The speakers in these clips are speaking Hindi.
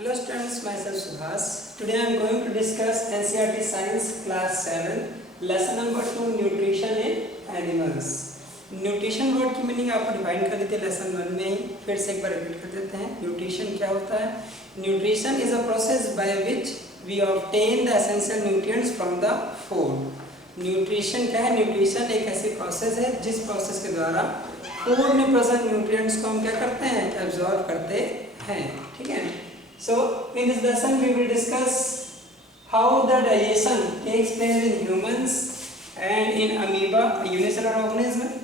Hello students, myself Subhas. Today I am going to discuss NCERT Science Class 7, Lesson number 2, Nutrition in Animals. Nutrition word की मीनिंग आपको डिफाइन कर देते हैं लेसन 1 में ही, फिर से एक बार रिपीट कर देते हैं। न्यूट्रिशन क्या होता है? Nutrition is a process by which we obtain the essential nutrients from the food. Nutrition क्या है? न्यूट्रिशन एक ऐसी प्रोसेस है जिस प्रोसेस के द्वारा फूड में प्रेजेंट न्यूट्रिएंट्स को हम क्या करते हैं? एब्जॉर्ब करते हैं। ठीक है। So in this lesson we will discuss how the digestion takes place in humans and in amoeba, a unicellular organism,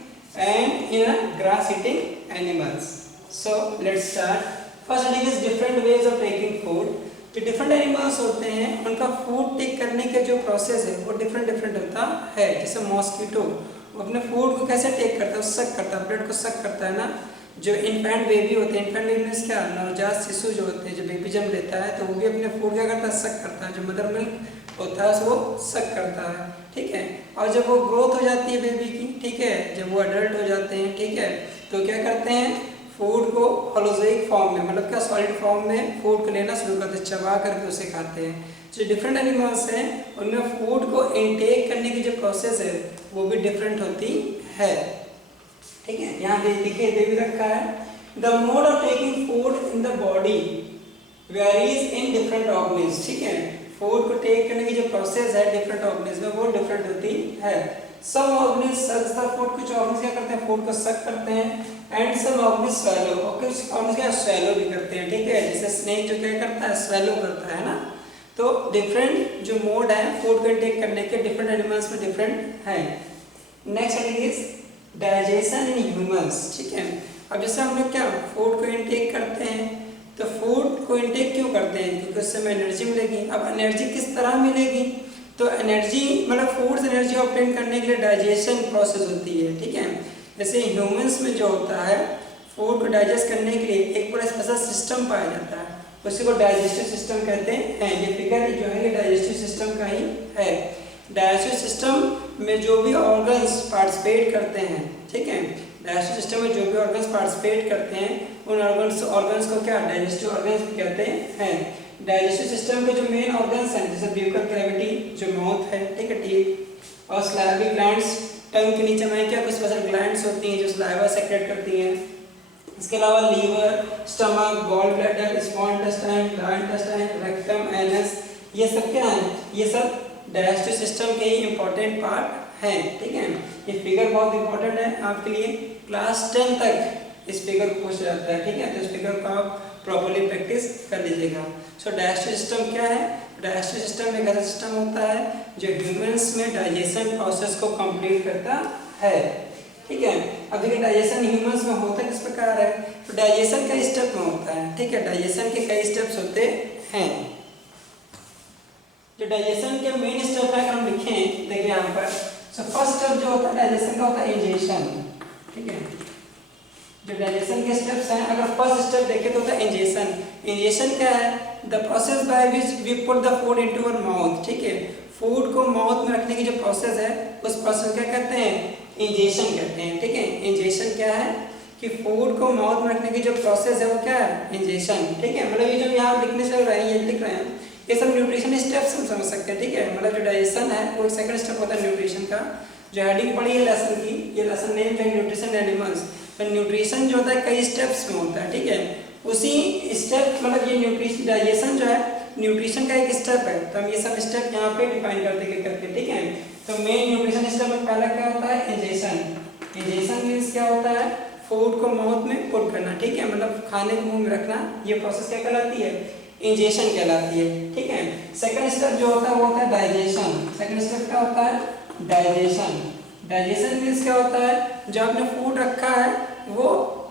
and in a grass-eating animals. So let's start. First it is different ways of taking food. जो different animals होते हैं उनका food टेक करने का जो process है वो different होता है। जैसे मॉस्किटो वो अपने फूड को कैसे टेक करता है? सक करता है, ब्लड को सक करता है ना। जो इन्फेंट बेबी होते हैं, इन्फेंट बेबी मीन्स क्या? नवजात शिशु जो होते हैं, जो बेबी जन्म लेता है तो वो भी अपने फूड क्या करता है? सक करता है। जो मदर मिल्क होता है वो सक करता है। ठीक है। और जब वो ग्रोथ हो जाती है बेबी की, ठीक है, जब वो अडल्ट हो जाते हैं, ठीक है, तो क्या करते हैं? फूड को होलोजोइक फॉर्म में, मतलब क्या सॉलिड फॉर्म में फूड को लेना शुरू करते हैं, चबा करके उसे खाते हैं। जो डिफरेंट एनिमल्स हैं उनमें फूड को इनटेक करने की जो प्रोसेस है वो भी डिफरेंट होती है। ठीक है। यहाँ पे देखिए दे भी रखा है, the mode of taking food in the body varies in different organism. ठीक है। फूड को टेक करने की जो प्रोसेस है डिफरेंट ऑर्गेनिज्म में वो डिफरेंट होती है। Some organism sucks the food, कुछ ऑर्गेनिज्म क्या करते हैं? फूड को सक करते हैं। एंड सम ऑर्गेनिज्म स्वेलो, और कुछ ऑर्गेनिज्म क्या स्वेलो भी करते हैं। ठीक है। जैसे स्नेक जो क्या करता है? स्वेलो करता है ना। तो डिफरेंट जो मोड है फूड को टेक करने के डिफरेंट एनिमल्स में डिफरेंट है। Next is digestion in humans. ठीक है। अब जैसे हम लोग क्या फूड को इनटेक करते हैं, तो फूड को इनटेक क्यों करते हैं? क्योंकि उससे हमें एनर्जी मिलेगी। अब एनर्जी किस तरह मिलेगी? तो एनर्जी मतलब फूड से एनर्जी ऑब्टेन करने के लिए डाइजेशन प्रोसेस होती है। ठीक है। जैसे ह्यूमंस में जो होता है फूड को डाइजेस्ट करने के लिए एक पूरा स्पेशल सिस्टम पाया जाता है, उसी को डाइजेस्टिव सिस्टम कहते हैं। ये फिगर जो है ये डाइजेस्टिव सिस्टम का ही है। डाइजेस्टिव सिस्टम में जो भी ऑर्गन्स पार्टिसिपेट करते हैं, ठीक है, डाइजेस्टिव सिस्टम में जो भी ऑर्गन्स पार्टिसिपेट करते हैं उन ऑर्गन्स को क्या डाइजेस्टिव ऑर्गन्स कहते हैं। डाइजेस्टिव सिस्टम के जो मेन ऑर्गन्स हैं जैसे ब्यूकल कैविटी जो माउथ है, ठीक है, टीथ, और स्लाइवरी ग्लैंड्स, टंग के नीचे में क्या कुछ स्पेशल ग्लैंड्स होती हैं जो स्लाइवा सेक्रेट करती हैं। इसके अलावा liver, stomach, gall bladder, small intestine, large intestine, rectum, anus, ये सब क्या है? ये सब डाइजेस्टिव सिस्टम के ही इंपॉर्टेंट पार्ट हैं। ठीक है। ये फिगर बहुत इंपॉर्टेंट है आपके लिए, क्लास 10 तक इस फिगर को पूछा जाता है। ठीक है। तो इस फिगर को आप प्रॉपर्ली प्रैक्टिस कर लीजिएगा। सो डाइजेस्टिव सिस्टम क्या है? डाइजेस्टिव सिस्टम एक ऐसा सिस्टम होता है जो ह्यूमंस में डाइजेशन प्रोसेस को कंप्लीट करता है। ठीक है। अब देखिए डाइजेशन ह्यूमंस में होता किस प्रकार है? तो डाइजेशन कई स्टेप में होता है। ठीक है। डाइजेशन के कई स्टेप्स होते हैं। जो डाइजेशन के मेन स्टेप है अगर हम लिखें, देखिए यहाँ पर, सो फर्स्ट स्टेप जो होता है डाइजेशन का होता है इंजेशन। ठीक है। जो डाइजेशन के स्टेप्स हैं अगर फर्स्ट स्टेप देखें तो होता है इंजेशन। इंजेशन क्या है? The process by which we put the food into our mouth. ठीक है। फूड को माउथ में रखने की जो प्रोसेस है उस प्रोसेस क्या कहते हैं? इंजेशन कहते हैं। ठीक है। इंजेशन क्या है कि फूड को माउथ में रखने की जो प्रोसेस है वो क्या है? इंजेशन। ठीक है। मतलब ये जो यहाँ लिखने से लग रहा है, ये लिख रहे हैं, ये सब न्यूट्रिशन स्टेप्स हम समझ सकते हैं। ठीक है। मतलब जो डाइजेशन है वो सेकंड स्टेप होता है न्यूट्रिशन का। जो हेडिंग पड़ी है लेसन की, ये लेसन नेम है न्यूट्रिशन एनिमल्स। तो न्यूट्रिशन जो होता है कई स्टेप्स में होता है। ठीक है। उसी स्टेप मतलब ये न्यूट्रिशन डाइजेशन जो है न्यूट्रिशन का एक स्टेप है। तो हम ये सब स्टेप यहाँ पे डिफाइन कर देंगे करके। ठीक है। तो मेन न्यूट्रिशन स्टेप में पहला क्या होता है? इंजेशन। इंजेशन मीन्स क्या होता है? फूड को माउथ में पुट करना। ठीक है। मतलब खाने को मुंह में रखना। ये प्रोसेस क्या कहलाती है? इंजेशन कहलाती है। ठीक है। सेकंड स्टेप जो होता है वो होता है डाइजेशन। सेकंड स्टेप क्या होता है? डाइजेशन। डाइजेशन मीन्स क्या होता है? जो आपने फूड रखा है वो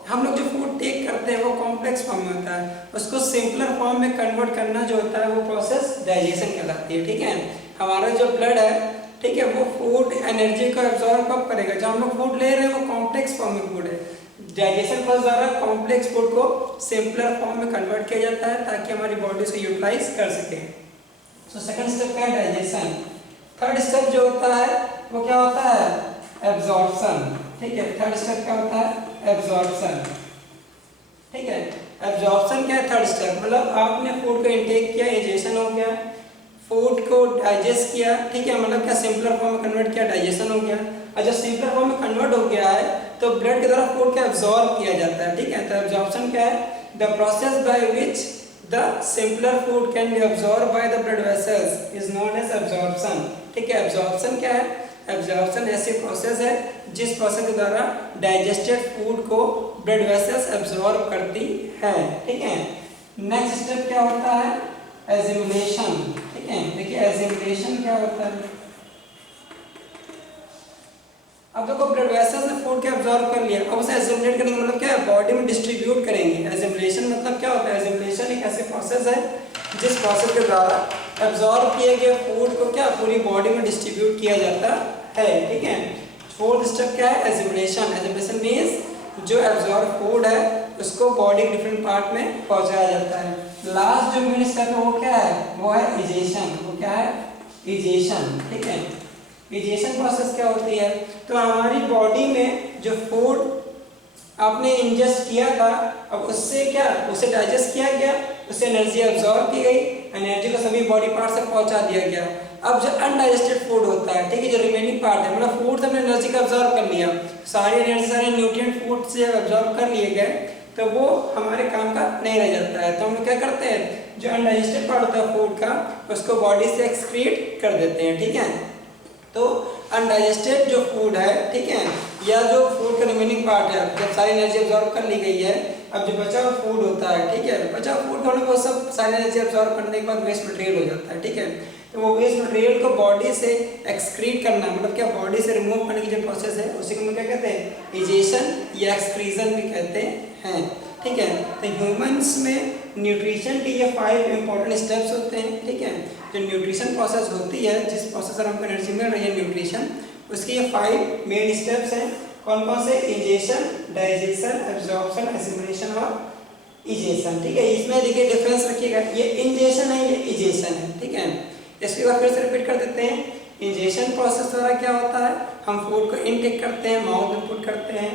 हम लोग जो फूड टेक करते हैं वो कॉम्प्लेक्स फॉर्म में होता है, उसको सिंपलर फॉर्म में कन्वर्ट करना जो होता है वो प्रोसेस डाइजेशन कहलाती है। ठीक है। हमारा जो ब्लड है, ठीक है, वो फूड एनर्जी को एब्जॉर्ब कब करेगा? जब हम लोग फूड ले रहे हैं वो कॉम्प्लेक्स फॉर्म में फूड है। डाइजेशन प्रोसेस द्वारा कॉम्प्लेक्स फूड को सिंपलर फॉर्म में कन्वर्ट किया जाता है ताकि हमारी बॉडी उसे यूटिलाइज कर सके। सो सेकंड स्टेप क्या है? डाइजेशन। थर्ड स्टेप जो होता है वो क्या होता है? एब्जॉर्प्शन। ठीक है। थर्ड स्टेप क्या होता है? एब्जॉर्प्शन। ठीक है। एब्जॉर्प्शन क्या है, थर्ड स्टेप, मतलब आपने फूड को इनटेक किया, डाइजेशन हो गया, फूड को डाइजेस्ट किया, ठीक है, मतलब क्या सिंपलर फॉर्म में कन्वर्ट किया, डाइजेशन हो गया, और जब सिंपलर फॉर्म में कन्वर्ट हो गया है तो ब्लड की तरफ फूड को एब्जॉर्ब किया जाता है, ठीक है। तो एब्जॉर्प्शन क्या है, the process by which the simpler food can be absorb by the blood vessels is known as absorption, ठीक है। एब्जॉर्प्शन क्या है, एब्जॉर्प्शन ऐसी प्रोसेस है जिस प्रोसेस के द्वारा डाइजेस्टेड फूड को ब्लड वेसल्स एब्जॉर्ब करती है, ठीक है। नेक्स्ट स्टेप क्या होता है, एसिमुलेशन, ठीक है। देखिए एसिमुलेशन क्या होता है, अब देखो ब्लड वेसल्स ने फूड को एब्जॉर्ब कर लिया, अब उसे एसिमुलेट करने का मतलब क्या है, बॉडी में डिस्ट्रीब्यूट करेंगे। एसिमुलेशन मतलब क्या होता है, एसिमुलेशन एक ऐसी प्रोसेस है जिस प्रोसेस के द्वारा एब्जॉर्ब किए गए फूड को क्या पूरी बॉडी में डिस्ट्रीब्यूट किया जाता है, ठीक है। फोर्थ स्टेप क्या है, एसिमुलेशन। एसिमुलेशन मींस जो एब्जॉर्ब फूड है उसको बॉडी के डिफरेंट पार्ट में पहुंचाया जाता है। लास्ट जो मेन स्टेप है वो क्या है, वो है इजेशन। वो क्या है, इजेशन, ठीक है। इजेशन प्रोसेस क्या होती है, तो हमारी बॉडी में जो फूड आपने इंजेस्ट किया था, अब उससे क्या, उसे डाइजेस्ट किया गया, उससे एनर्जी एब्जॉर्ब की गई, एनर्जी को सभी बॉडी पार्ट तक पहुंचा दिया गया। अब जो अनडाइजेस्टेड फूड होता है, ठीक है, जो रिमेनिंग पार्ट है, मतलब फूड से हमने एनर्जी को एब्जॉर्ब कर लिया, सारी एनर्जी सारे न्यूट्रिएंट फूड से एब्जॉर्ब कर लिए गए, तो वो हमारे काम का नहीं रह जाता है। तो हम क्या करते हैं, जो अनडाइजेस्टेड पार्ट होता है फूड का, उसको बॉडी से एक्सक्रीट कर देते हैं, ठीक है। तो अनडाइजेस्टेड जो फूड है, ठीक है, या जो फूड का रिमेनिंग पार्ट है, जब सारी एनर्जी एब्जॉर्ब कर ली गई है, अब जो बचा हुआ फूड होता है, ठीक है, बचा हुआ फूड होने को सब सारी एनर्जी एब्जॉर्ब करने के बाद वेस्ट मटेरियल हो जाता है, ठीक है। तो वो वेस्ट मटेरियल को बॉडी से एक्सक्रीट करना, मतलब क्या बॉडी से रिमूव करने की जो प्रोसेस है उसी को हम क्या कहते हैं, इजेशन या एक्सक्रीजन भी कहते हैं, ठीक है। तो ह्यूमंस में न्यूट्रिशन के ये 5 इंपॉर्टेंट स्टेप्स होते हैं, ठीक है। जो न्यूट्रिशन प्रोसेस होती है, जिस प्रोसेस से हमको एनर्जी मिल रही है न्यूट्रिशन, उसके ये 5 मेन स्टेप्स हैं। कौन कौन से, इंजेशन, डाइजेशन, एब्जॉर्प्शन, एसिमुलेशन और इजेशन, ठीक है। इसमें देखिए डिफरेंस रखिएगा, ये इंजेशन है, ये इजेशन है, ठीक है। इसके बाद फिर से रिपीट कर देते हैं। इंजेशन प्रोसेस द्वारा क्या होता है, हम फूड को इनटेक करते हैं, माउथ में पुट करते हैं।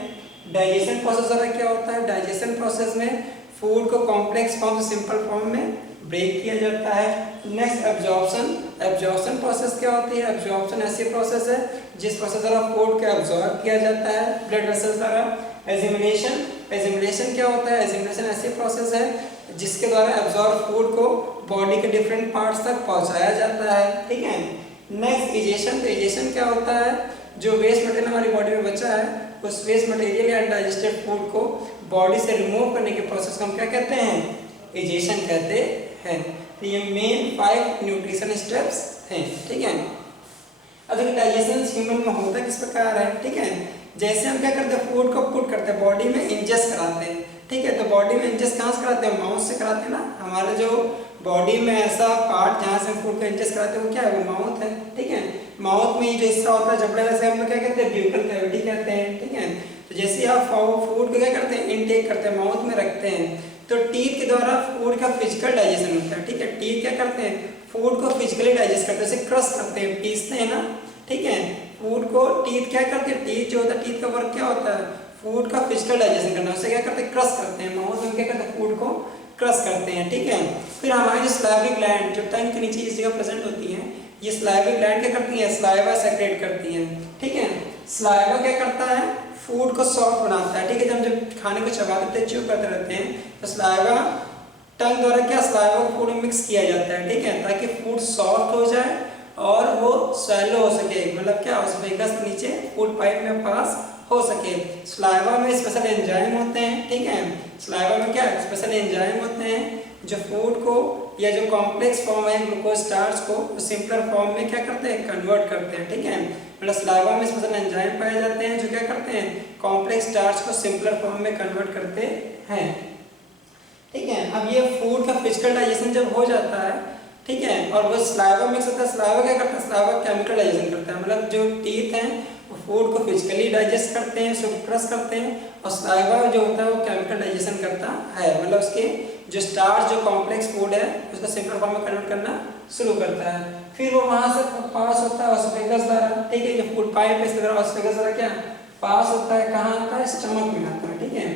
डाइजेशन प्रोसेस द्वारा क्या होता है, डाइजेशन प्रोसेस में फूड को कॉम्प्लेक्स फॉर्म से सिंपल फॉर्म में ब्रेक किया जाता है। Next absorption. एब्जॉर्प्शन प्रोसेस क्या होती है, एब्जॉर्प्शन ऐसी प्रोसेस है जिस प्रोसेस द्वारा फूड को एब्जॉर्ब किया जाता है ब्लड वेसल्स द्वारा। एसिमुलेशन। एसिमुलेशन क्या होता है, एसिमुलेशन ऐसी प्रोसेस है जिसके द्वारा एब्जॉर्ब फूड को बॉडी के डिफरेंट पार्ट्स तक पहुंचाया जाता है, ठीक है। Next egestion. तो इजेशन क्या होता है, जो वेस्ट मटेरियल हमारी बॉडी में बचा है, उस वेस्ट मटेरियल या अनडाइजेस्टेड फूड को बॉडी से रिमूव करने के प्रोसेस को हम क्या कहते हैं, इजेशन कहते हैं। तो ये मेन 5 न्यूट्रिशन स्टेप्स हैं, ठीक है। अब देखिए डाइजेशन ह्यूमन में होता किस प्रकार है, ठीक है। जैसे हम क्या करते हैं, फूड को पुट करते हैं, बॉडी में इंजेस्ट कराते हैं, ठीक है। तो बॉडी में इंजेस्ट कहाँ से कराते हैं, माउथ से कराते हैं ना। हमारे जो बॉडी में ऐसा पार्ट जहाँ से हम फूड को इंजेस्ट कराते हैं वो क्या है, वो माउथ है, ठीक है। माउथ में जो हिस्सा होता है जबड़े वैसे हम लोग क्या कहते हैं, ब्यूटल कैविटी कहते हैं, ठीक है। तो जैसे आप फूड को क्या करते हैं, इनटेक करते हैं, माउथ में रखते हैं, तो टीथ के द्वारा फूड का फिजिकल डाइजेशन होता है, ठीक है। टीथ क्या करते हैं, फूड को फिजिकली डाइजेस्ट करते हैं, उसे क्रश करते हैं, पीसते हैं ना, ठीक है। फूड को टीथ क्या करते हैं, टीथ जो होता है, टीथ का वर्क क्या होता है, फूड का फिजिकल डाइजेशन करना, उसे क्या करते हैं, क्रश करते हैं, माउथ में क्या करते हैं, फूड को क्रश करते हैं, ठीक है। फिर हमारी जो स्लाइविक ग्लैंड जो टंग के नीचे इस जगह प्रेजेंट होती है, ये स्लाइविक ग्लैंड क्या करती है, स्लाइवा सेक्रेट करती है, ठीक है। स्लाइवा क्या करता है, फूड को सॉफ्ट बनाता है, ठीक है। जब खाने को चबाते हैं, च्यू करते रहते हैं, तो स्लाइवा टंग द्वारा क्या, स्लाइवा को फूड में मिक्स किया जाता है, ठीक है, ताकि फूड सॉफ्ट हो जाए और वो स्वैलो हो सके, मतलब क्या उस वेगस के नीचे फूड पाइप में पास हो सके। स्लाइवा में स्पेशल एंजाइम होते हैं, ठीक है। स्लाइवा में क्या स्पेशल एंजाइम होते हैं जो फूड को या जो कॉम्प्लेक्स फॉर्म है ग्लूकोज स्टार्च को सिंपलर फॉर्म में क्या करते हैं, कन्वर्ट करते हैं, ठीक है। मतलब स्लाइवा में स्पेशल एंजाइम पाए जाते हैं जो क्या करते हैं, कॉम्प्लेक्स स्टार्च को सिंपलर फॉर्म में कन्वर्ट करते हैं, ठीक है। अब ये फूड का फिजिकल डाइजेशन जब हो जाता है, ठीक है, और वो स्लाइवा मिक्स होता है, स्लाइवा क्या करता है, स्लाइवा केमिकल डाइजेशन करता है, मतलब जो टीथ हैं वो फूड को फिजिकली डाइजेस्ट करते हैं, उसको क्रश करते हैं, और स्लाइवा जो होता है वो केमिकल डाइजेशन करता है, मतलब उसके जो स्टार्च जो कॉम्प्लेक्स फूड है उसको सिंपल फॉर्म में कन्वर्ट करना शुरू करता है। फिर वो वहाँ से पास होता है ऑस्फेगस द्वारा, ठीक है, जो फूड पाइप है इसके द्वारा ऑस्फेगस द्वारा क्या पास होता है, कहाँ आता है, स्टमक में आता है, ठीक है।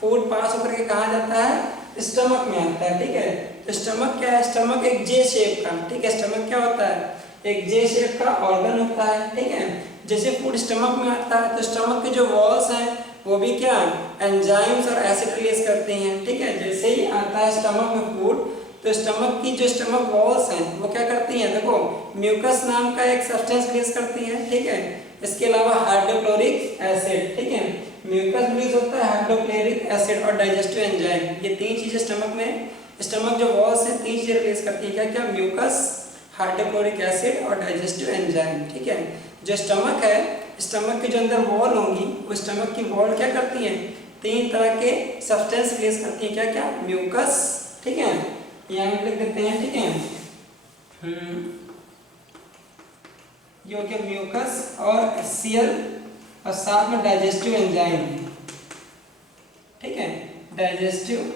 फूड पास होकर के कहाँ जाता है, स्टमक में आता है, ठीक है। तो स्टमक क्या है, स्टमक एक जे शेप का, ठीक है, स्टमक क्या होता है, एक जे शेप का ऑर्गन होता है, ठीक है। जैसे फूड स्टमक में आता है तो स्टमक के जो वॉल्स हैं वो भी क्या एंजाइम्स और एसिड रिलीज करती हैं, ठीक है। जैसे ही आता है स्टमक में फूड तो स्टमक की जो स्टमक वॉल्स हैं वो क्या करती हैं, देखो म्यूकस नाम का एक सब्सटेंस रिलीज करती हैं, ठीक है। इसके अलावा हाइड्रोक्लोरिक एसिड, ठीक है, म्यूकस रिलीज होता है, हाइड्रोक्लोरिक एसिड और डाइजेस्टिव एंजाइम, ये तीन चीजें स्टमक में, स्टमक जो वॉल्स हैं तीन चीजें रिलीज करती है, क्या क्या, म्यूकस, हाइड्रोक्लोरिक एसिड और डाइजेस्टिव एंजाइम, ठीक है। जो स्टमक है, स्टमक के जो अंदर वॉल होंगी वो स्टमक की वॉल क्या करती हैं, तीन तरह के सब्सटेंस रिलीज करती हैं, क्या क्या, म्यूकस, ठीक है, यहाँ लिख देते हैं, ठीक है, ये हो गया म्यूकस और HCl और साथ में डाइजेस्टिव एंजाइम, ठीक है, डाइजेस्टिव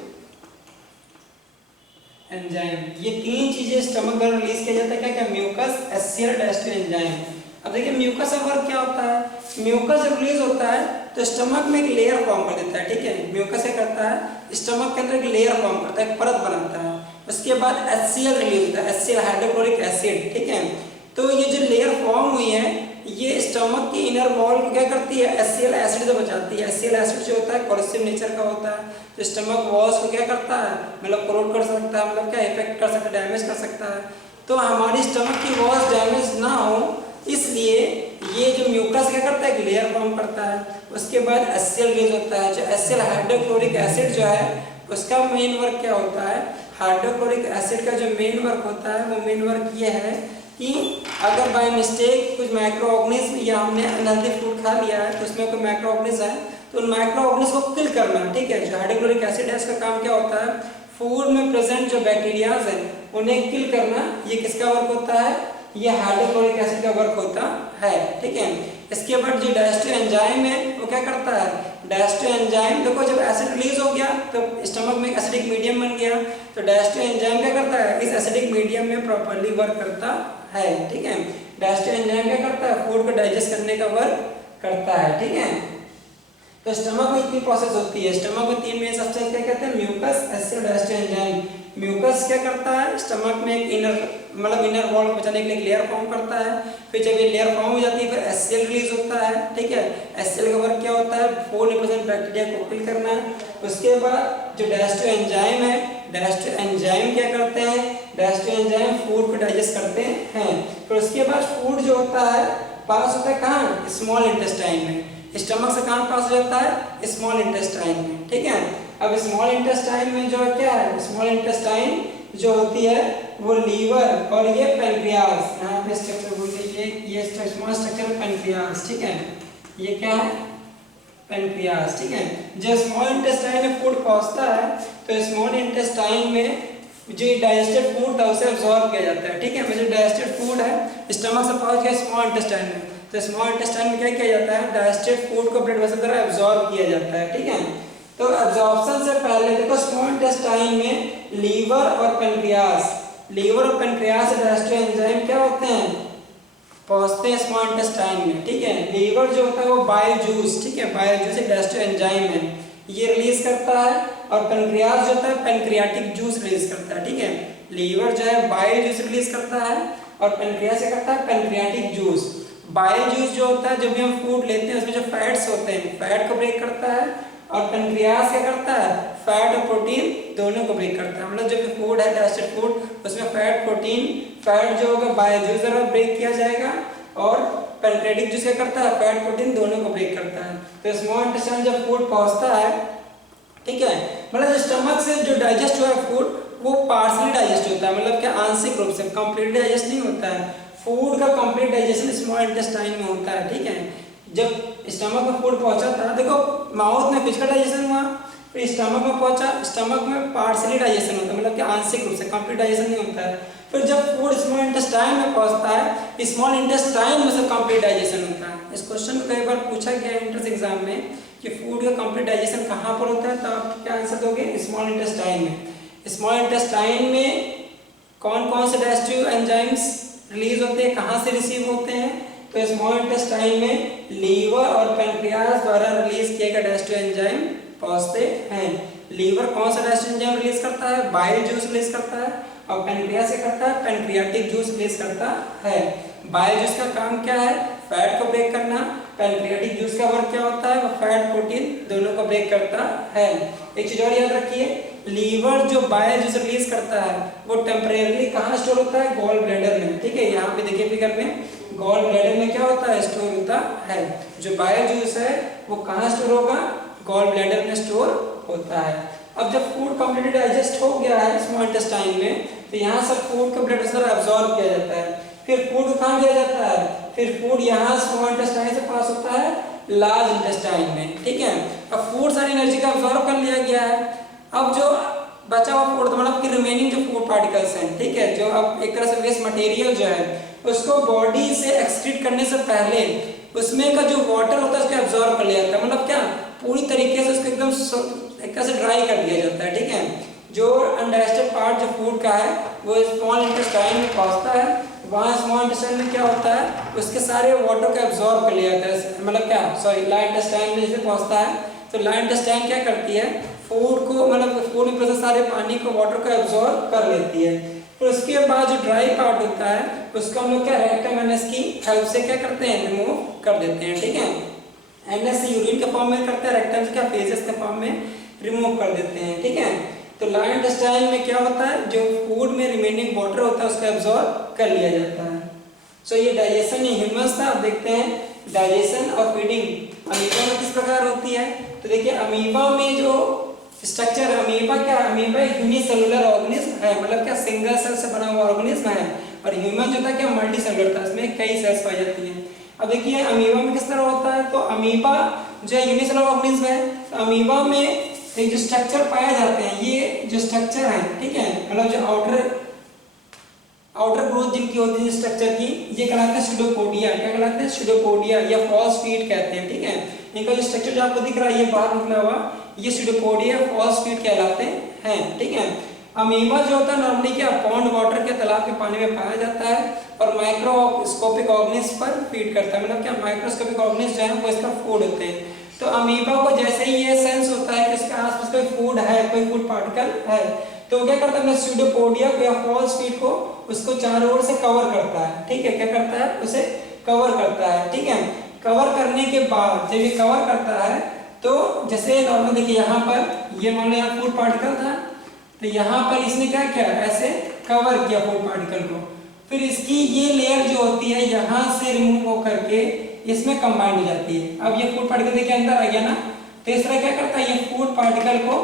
एंजाइम, ये तीन चीजें स्टमक द्वारा रिलीज किया जाता है, क्या क्या, म्यूकस, HCl, डाइजेस्टिव एंजाइम। अब देखिए म्यूकस का वर्क क्या होता है, म्यूकस जब रिलीज होता है तो स्टमक में एक लेयर फॉर्म कर देता है, ठीक है। म्यूकस क्या करता है, स्टमक के अंदर एक लेयर फॉर्म करता है, एक परत बनाता है, उसके बाद HCl रिलीज होता है, HCl हाइड्रोक्लोरिक एसिड, ठीक है। तो ये जो लेयर फॉर्म हुई है ये स्टमक की इनर वॉल को क्या करती है, HCl एसिड से बचाती है। HCl एसिड जो होता है कोरोसिव नेचर का होता है, तो स्टमक वॉल्स को क्या करता है, मतलब कोरोड कर सकता है, मतलब क्या इफेक्ट कर सकता है, डैमेज कर सकता है। तो हमारी स्टमक की वॉल्स डैमेज ना हो इसलिए ये जो म्यूकस क्या करता है, एक लेयर फॉर्म करता है, उसके बाद HCl रिलीज होता है। जो HCl हाइड्रोक्लोरिक एसिड जो है उसका मेन वर्क क्या होता है, हाइड्रोक्लोरिक एसिड का जो मेन वर्क होता है वो मेन वर्क ये है कि अगर बाय मिस्टेक कुछ माइक्रो ऑर्गेनिज्म या हमने अनहेल्दी फूड खा लिया है तो उसमें कोई माइक्रो ऑर्गेनिज्म है तो उन माइक्रो ऑर्गेनिज्म को किल करना, ठीक है। जो हाइड्रोक्लोरिक एसिड है उसका काम क्या होता है, फूड में प्रेजेंट जो बैक्टीरियाज हैं उन्हें किल करना, ये किसका वर्क होता है, ये हाइड्रोक्लोरिक एसिड का वर्क होता है, ठीक है। इसके बाद जो डाइजेस्टिव एंजाइम है वो क्या करता है, डाइजेस्टिव एंजाइम, देखो जब एसिड रिलीज हो गया तो स्टमक में एक एसिडिक मीडियम बन गया, तो डाइजेस्टिव एंजाइम क्या करता है, इस एसिडिक मीडियम में प्रॉपर्ली वर्क करता है, ठीक है। डाइजेस्टिव एंजाइम क्या करता है, फूड को डाइजेस्ट करने का वर्क करता है, ठीक है। तो स्टमक में इतनी प्रोसेस होती है, स्टमक में तीन मेन सब्सटेंस क्या कहते हैं, mucus, HCl, digestive enzyme. Mucus क्या करता है, स्टमक में एक इनर मतलब इनर वॉल को बचाने के लिए लेयर फॉर्म करता है, फिर जब ये लेयर फॉर्म हो जाती है फिर HCl रिलीज होता है, ठीक है। HCl का वर्क क्या होता है, फूड में प्रेजेंट बैक्टीरिया को किल करना। उसके बाद जो डाइजेस्टिव एंजाइम है, डाइजेस्टिव एंजाइम क्या करते हैं, डाइजेस्टिव एंजाइम फूड को डाइजेस्ट करते हैं। फिर उसके बाद फूड जो होता है पास होता है कहाँ, स्मॉल इंटेस्टाइन में, स्टमक से कहाँ पास हो जाता है, स्मॉल इंटेस्टाइन में, ठीक है। अब स्मॉल इंटेस्टाइन में जो क्या है, स्मॉल इंटेस्टाइन जो होती है वो लीवर और ये पैनक्रियास, यहाँ पे स्ट्रक्चर बोल दीजिए, ये स्मॉल स्ट्रक्चर पैनक्रियास, ठीक है, ये क्या है, पैनक्रियास, ठीक है। जब स्मॉल इंटेस्टाइन में फूड पहुंचता है तो स्मॉल इंटेस्टाइन में जो डाइजेस्टेड फूड था उसे अब्सॉर्ब किया जाता है, ठीक है। जो डाइजेस्टेड फूड है स्टमक से पहुंच गया स्मॉल इंटेस्टाइन में, तो स्मॉल इंटेस्टाइन में क्या किया जाता है, डाइजेस्टेड फूड को ब्लड वेसल द्वारा अब्सॉर्ब किया जाता है, ठीक है। तो अब्सॉर्प्शन से पहले देखो स्मॉल इंटेस्टाइन में लीवर और पैनक्रियास, लीवर और पैनक्रियास से डाइजेस्टिव एंजाइम क्या होते हैं, पहुंचते हैं स्मॉल इंटेस्टाइन में, ठीक है। लीवर जो होता है वो बाइल जूस, ठीक है, बाइल जूस एक डाइजेस्टिव एंजाइम है, ये रिलीज करता है, और पैनक्रियास जो होता है पैनक्रियाटिक जूस रिलीज करता है, ठीक है। लीवर जो है बाइल जूस रिलीज करता है और पैनक्रियास क्या करता है, पैनक्रियाटिक जूस। बाइल जूस जो होता है जब भी हम फूड लेते हैं उसमें जो फैट्स होते हैं फैट को ब्रेक करता है, और पैनक्रियास क्या करता है, फैट और प्रोटीन दोनों को ब्रेक करता है। मतलब जो भी फूड है डाइजेस्टेड फूड उसमें फैट प्रोटीन, फैट जो होगा बाइल जूस द्वारा ब्रेक किया जाएगा, और पैनक्रियाटिक जूस क्या करता है, फैट प्रोटीन दोनों को ब्रेक करता है। तो स्मॉल इंटेस्टाइन जब फूड पहुंचता है, ठीक है, मतलब स्टमक से जो डाइजेस्ट हुआ फूड वो पार्शली डाइजेस्ट होता है, मतलब क्या आंशिक रूप से, कंप्लीटली डाइजेस्ट नहीं होता है। फूड का कंप्लीट डाइजेशन स्मॉल इंटेस्टाइन में होता है, ठीक है। जब स्टमक में फूड पहुंचा था, देखो माउथ में फिजिकल डाइजेशन हुआ, फिर स्टमक में पहुंचा, स्टमक में पार्शली डाइजेशन होता है, मतलब कि आंशिक रूप से, कंप्लीट डाइजेशन नहीं होता है। फिर जब फूड स्मॉल इंटेस्टाइन में पहुंचता है, स्मॉल इंटेस्टाइन में से कंप्लीट डाइजेशन होता है। इस क्वेश्चन को कई बार पूछा गया है एंट्रेंस एग्जाम में कि फूड का कंप्लीट डाइजेशन कहाँ पर होता है, तो आप क्या आंसर दोगे, स्मॉल इंटेस्टाइन में। स्मॉल इंटेस्टाइन में कौन कौन से डाइजेस्टिव एंजाइम्स रिलीज होते हैं, कहाँ से रिसीव होते हैं, तो स्मॉल इंटेस्टाइन में लीवर और पैनक्रियास द्वारा रिलीज किए गए डाइजेस्टिव एंजाइम पहुंचते हैं। लीवर कौन सा डाइजेस्टिव एंजाइम रिलीज करता है? बाइल जूस रिलीज करता है। और पैनक्रियास से करता है पैनक्रियाटिक जूस रिलीज करता है। बाइल जूस का काम क्या है? फैट को ब्रेक करना। पैनक्रियाटिक जूस का वर्क क्या होता है? वो फैट प्रोटीन दोनों को ब्रेक करता है। एक चीज और याद रखिए, लीवर जो बाइल जूस रिलीज करता है वो टेम्परेरीली कहाँ स्टोर होता है? गॉल ब्लैडर में। ठीक है, यहाँ पे देखिए फिगर में, गॉल ब्लैडर में क्या होता है? स्टोर होता है। जो बाइल जूस है वो कहाँ स्टोर होगा? गॉल ब्लैडर में स्टोर होता है। अब जब फूड कंप्लीटली डाइजेस्ट हो गया है स्मॉल इंटेस्टाइन में, तो यहाँ से फूड को ब्लड से अब्सॉर्ब किया जाता है। फिर फूड कहाँ दिया जाता है? फिर फूड यहाँ स्मॉल इंटेस्टाइन से पास होता है लार्ज इंटेस्टाइन में। ठीक है, अब फूड सारी एनर्जी का अब्सॉर्ब कर लिया गया है। अब जो बचा हुआ फूड, मतलब कि रिमेनिंग जो फूड पार्टिकल्स हैं, ठीक है, जो अब एक तरह से वेस्ट मटेरियल जो है उसको बॉडी से एक्सक्रीट करने से पहले उसमें का जो वाटर होता है उसको एब्जॉर्ब कर लिया जाता है। मतलब क्या, पूरी तरीके से उसको एकदम एक तरह से ड्राई कर दिया जाता है। ठीक है, जो अनडाइजेस्टेड पार्ट जो फूड का है वो स्मॉल इंटेस्टाइन में पहुंचता है। वहाँ स्मॉल इंटेस्टाइन में क्या होता है? उसके सारे वाटर को एब्जॉर्ब कर लिया जाता है। मतलब क्या, सॉरी, लार्ज इंटेस्टाइन में जैसे पहुंचता है तो लार्ज इंटेस्टाइन क्या करती है? फूड को, मतलब फूड में प्रोसेस सारे पानी को, वाटर को एब्जॉर्ब कर लेती है। फिर उसके बाद जो ड्राई पार्ट होता है उसको हम लोग क्या, रेक्टम एनएस की हेल्प से क्या करते हैं? रिमूव कर देते हैं। ठीक है, एनएस से यूरिन के फॉर्म में करते हैं, रेक्टम से क्या, फेजेस के फॉर्म में रिमूव कर देते हैं। ठीक है, तो लार्ज इंटेस्टाइन में क्या होता है? जो फूड में रिमेनिंग वाटर होता है उसको एब्जॉर्ब कर लिया जाता है। सो ये डाइजेशन इन ह्यूमंस था। अब देखते हैं डाइजेशन और फीडिंग अमीबा में किस प्रकार होती है। तो देखिए अमीबा में जो स्ट्रक्चर है, अमीबा क्या, अमीबा एक यूनिसेलुलर ऑर्गेनिज्म है। मतलब क्या, सिंगल सेल से बना हुआ ऑर्गेनिज्म है। और ह्यूमन जो था क्या, मल्टी सेलुलर था, इसमें कई सेल्स पाई जाती हैं। अब देखिए अमीबा में किस तरह होता है। तो अमीबा जो है यूनिसेलुलर ऑर्गेनिज्म है। तो अमीबा में एक जो स्ट्रक्चर पाए जाते हैं, ये जो स्ट्रक्चर है, ठीक है, मतलब जो आउटर ग्रोथ जिनकी होती है स्ट्रक्चर की, ये कहलाते हैं स्यूडोपोडिया। क्या कहलाते हैं? स्यूडोपोडिया या फॉल्स फीट कहते हैं। ठीक है, इनका जो स्ट्रक्चर जो आपको दिख रहा है ये बाहर निकला हुआ, ये स्यूडोपोडिया फॉल्स फीट कहलाते हैं। ठीक है, अमीबा जो होता है नॉर्मली क्या, पॉन्ड वाटर के, तालाब के पानी में पाया जाता है और माइक्रोस्कोपिक ऑर्गेनिज्म पर फीड करता है। मतलब क्या, माइक्रोस्कोपिक ऑर्गेनिज्म जो है वो इसका फूड होते हैं। तो अमीबा को जैसे ही ये सेंस होता है कि उसके आसपास कोई फूड है, कोई फूड पार्टिकल है, तो क्या करता है? स्यूडोपोडिया या फॉल्स फीट को उसको चारों ओर से कवर करता है। ठीक है, क्या करता है? उसे कवर करता है। ठीक है, कवर करने के बाद जब ये कवर करता है तो जैसे नॉर्मल देखिए यहाँ पर ये मान लो यहाँ फूड पार्टिकल था, तो यहाँ पर इसने क्या किया, ऐसे कवर किया फूड पार्टिकल को। फिर इसकी ये लेयर जो होती है यहाँ से रिमूव होकर के इसमें कंबाइन हो जाती है। अब ये फूड पार्टिकल देखिए अंदर आ गया ना, तो इस तरह क्या करता है, ये फूड पार्टिकल को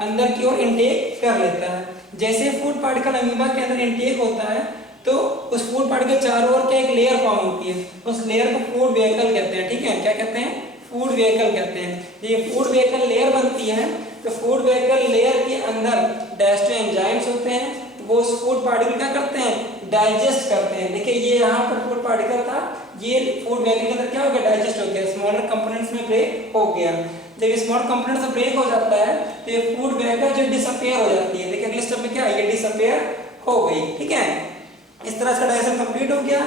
अंदर की ओर इनटेक कर लेता है। जैसे फूड पार्टिकल अमीबा के अंदर इनटेक होता है तो उस फूड पार्टिकल चारों ओर क्या एक लेयर फॉर्म होती है, उस लेयर को फूड वेहिकल कहते हैं। ठीक है, क्या कहते हैं? फूड वेहिकल कहते हैं। ये फूड वेहिकल लेयर बनती है, तो फूड वेहिकल लेयर के अंदर डाइजेस्टिव एंजाइम्स होते हैं, वो उस फूड पार्टिकल क्या करते हैं? डाइजेस्ट करते हैं। देखिए ये यहाँ पर फूड पार्टिकल था, ये फूड वेहिकल के अंदर क्या हो गया? डाइजेस्ट हो गया, स्मॉलर कंपोनेंट्स में ब्रेक हो गया। जब स्मॉल कंपोनेंट से ब्रेक हो जाता है तो ये फूड वेहिकल जो डिसअपियर हो जाती है। देखिए अगले स्टेप में क्या, ये डिसअपियर हो गई। ठीक है, इस तरह से डाइजेशन कंप्लीट हो गया।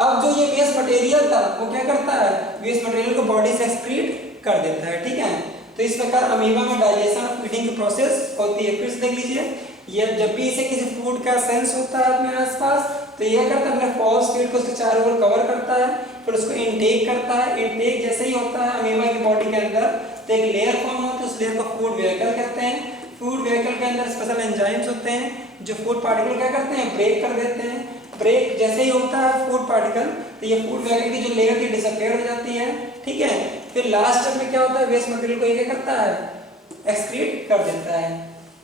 अब जो ये वेस्ट मटेरियल था वो क्या करता है? वेस्ट मटेरियल को बॉडी से एक्सक्रीट कर देता है। ठीक है, तो इस प्रकार अमीबा में डाइजेशन और फीडिंग की प्रोसेस होती है। फिर से देख लीजिए, ये जब भी इसे किसी फूड का सेंस होता है अपने आसपास तो यह करता है अपने फॉल्स फीड को उसके चारों ओर कवर करता है, फिर उसको इनटेक करता है। इनटेक जैसे ही होता है अमीबा की बॉडी के अंदर तो एक लेयर फॉर्म होती है, उस लेयर को फूड वेहिकल कहते हैं। फूड वेहिकल के अंदर स्पेशल एंजाइम्स होते हैं जो फूड पार्टिकल क्या करते हैं? ब्रेक कर देते हैं। ब्रेक जैसे ही होता है फूड पार्टिकल तो ये फूड वेहिकल की जो लेयर थी डिसअपियर हो जाती है। ठीक है, फिर लास्ट स्टेप में क्या होता है? वेस्ट मटेरियल को ये क्या करता है? एक्सक्रीट कर देता है।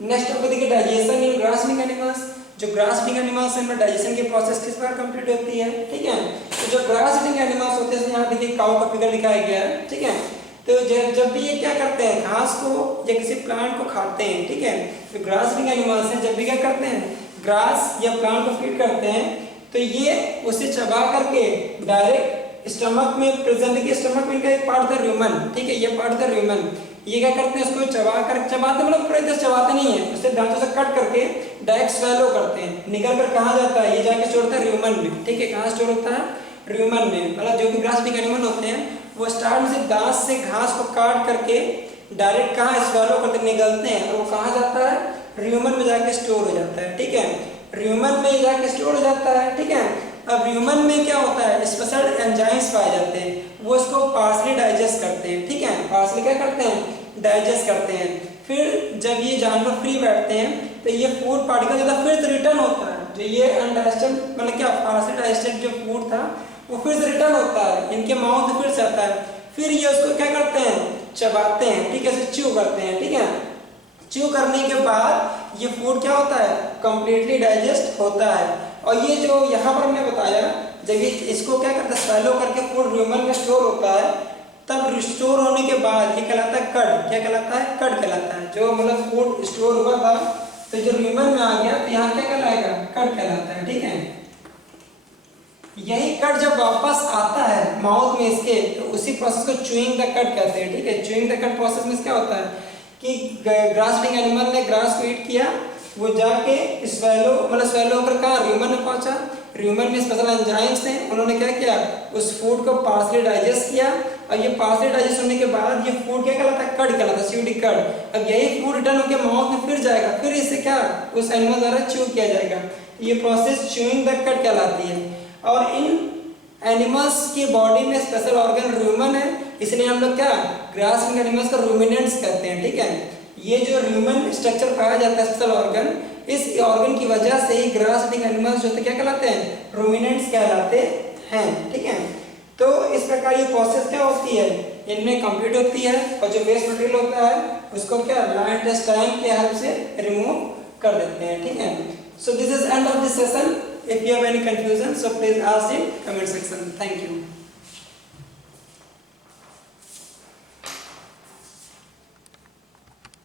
नेक्स्ट टॉपिक देखिए डाइजेशन इन ग्रासलैंड एनिमल्स। जो ग्रासलैंड एनिमल्स हैं डाइजेशन की प्रोसेस किस प्रकार कंप्लीट होती है। ठीक है, तो जो ग्रासलैंड एनिमल्स होते हैं, यहाँ देखिए काऊ का फिगर दिखाया गया है। ठीक है, तो जब भी ये क्या करते हैं? घास को या किसी प्लांट को खाते हैं। ठीक है, तो ग्रासलैंड एनिमल्स हैं जब भी क्या करते हैं? ग्रास या प्लांट को फीड करते हैं तो ये उसे चबा करके डायरेक्ट स्टमक में प्रेजेंट, की स्टमक में एक पार्ट था र्यूमन। ठीक है, ये पार्ट था र्यूमन, ये क्या करते हैं? उसको चबाते मतलब पूरी तरह चबाते नहीं है, उससे दांतों से कट करके डायरेक्ट स्वेलो करते हैं। निकल कर कहाँ जाता है? ये जाके स्टोर होता है र्यूमन में। ठीक है, कहाँ स्टोर होता है? र्यूमन में। मतलब जो भी ग्रासलैंड एनिमल होते हैं वो स्टार्ट में से दांत से घास को काट करके डायरेक्ट कहाँ स्वेलो करके निकलते हैं और वो कहाँ जाता है, र्यूमन में जाके स्टोर हो जाता है, ठीक है, र्यूमन में जाके स्टोर हो जाता है, ठीक है। अब ह्यूमन में क्या होता है, स्पेशल एंजाइम्स पाए जाते हैं, वो इसको पार्सली डाइजेस्ट करते हैं, ठीक है, पार्सली क्या करते हैं, डाइजेस्ट करते हैं। फिर जब ये जानवर फ्री बैठते हैं तो ये फूड पार्टिकल जो था फिर से रिटर्न होता है, जो ये अनडाइजेस्टेड मतलब क्या पार्सली डाइजेस्टेड जो फूड था वो फिर से रिटर्न होता है, इनके माउथ में फिर से आता है, फिर ये उसको क्या करते हैं, चबाते हैं, ठीक है, च्यू करते हैं, ठीक है। च्यू करने के बाद ये फूड क्या होता है, कंप्लीटली डाइजेस्ट होता है। और ये जो यहाँ पर हमने बताया, जब ये इसको क्या करता है, स्वेलो करके फूड ह्यूमन में स्टोर होता है, तब स्टोर होने के बाद ये कहलाता है कड, क्या कहलाता है, कड कहलाता है। जो मतलब फूड स्टोर हुआ था तो जो ह्यूमन में आ गया तो यहाँ क्या कहलाएगा, कड कहलाता है, ठीक है। यही कट जब वापस आता है माउथ में इसके, तो उसी प्रोसेस को च्यूइंग द कट कहते हैं, ठीक है। च्यूइंग द कट प्रोसेस में क्या होता है कि ग्रास ईटिंग एनिमल ने ग्रास को ईट किया, वो जाके स्वेलो मतलब स्वेलो होकर कहाँ, ह्यूमन में पहुंचा, ह्यूमन में स्पेशल एंजाइम्स हैं, उन्होंने क्या किया, उस फूड को पार्सली डाइजेस्ट किया, और ये पार्सली डाइजेस्ट होने के बाद ये फूड क्या कहलाता है, कड कहलाता है, च्यूड कड। अब यही फूड रिटर्न होकर माउथ में फिर जाएगा, फिर इसे क्या उस एनिमल द्वारा च्यू किया जाएगा, ये प्रोसेस च्यूइंग द कड कहलाती है। और इन एनिमल्स की बॉडी में स्पेशल ऑर्गन र्यूमन है, इसलिए हम लोग क्या ग्रास ईटिंग एनिमल्स को रूमिनेंट्स कहते हैं, ठीक है। ये जो ह्यूमन स्ट्रक्चर पाया जाता है स्पेशल ऑर्गन, इस ऑर्गन की वजह से ही ग्रास ईटिंग एनिमल्स जो क्या कहलाते हैं, रूमिनेंट्स कहलाते हैं, ठीक है। तो इस प्रकार ये प्रोसेस क्या होती है, इनमें कंप्लीट होती है, और जो वेस्ट मटेरियल होता है उसको क्या लार्ज इंटेस्टाइन के हेल्प से रिमूव कर देते हैं, ठीक है। So this is end of this session. If you have any confusion, so please ask in comment section. Thank you.